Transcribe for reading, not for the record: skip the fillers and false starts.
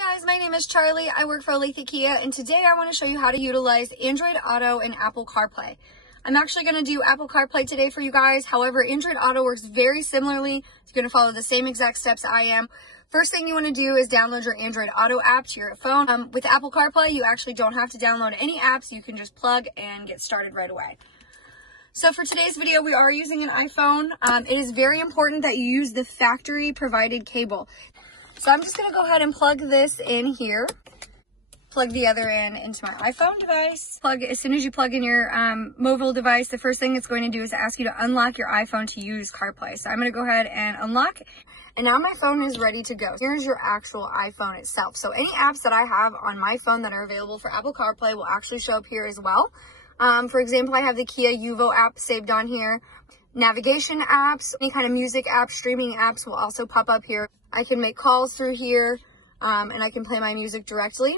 Hi guys, my name is Charlie. I work for Olathe Kia, and today I want to show you how to utilize Android Auto and Apple CarPlay. I'm actually going to do Apple CarPlay today for you guys. However, Android Auto works very similarly. It's going to follow the same exact steps I am. First thing you want to do is download your Android Auto app to your phone. With Apple CarPlay, you actually don't have to download any apps. You can just plug and get started right away. So for today's video, we are using an iPhone. It is very important that you use the factory provided cable. So I'm just going to go ahead and plug this in here. Plug the other end into my iPhone device. As soon as you plug in your mobile device, the first thing it's going to do is ask you to unlock your iPhone to use CarPlay. So I'm going to go ahead and unlock. And now my phone is ready to go. Here's your actual iPhone itself. So any apps that I have on my phone that are available for Apple CarPlay will actually show up here as well. For example, I have the Kia Yuvo app saved on here. Navigation apps, any kind of music apps, streaming apps will also pop up here. I can make calls through here, and I can play my music directly.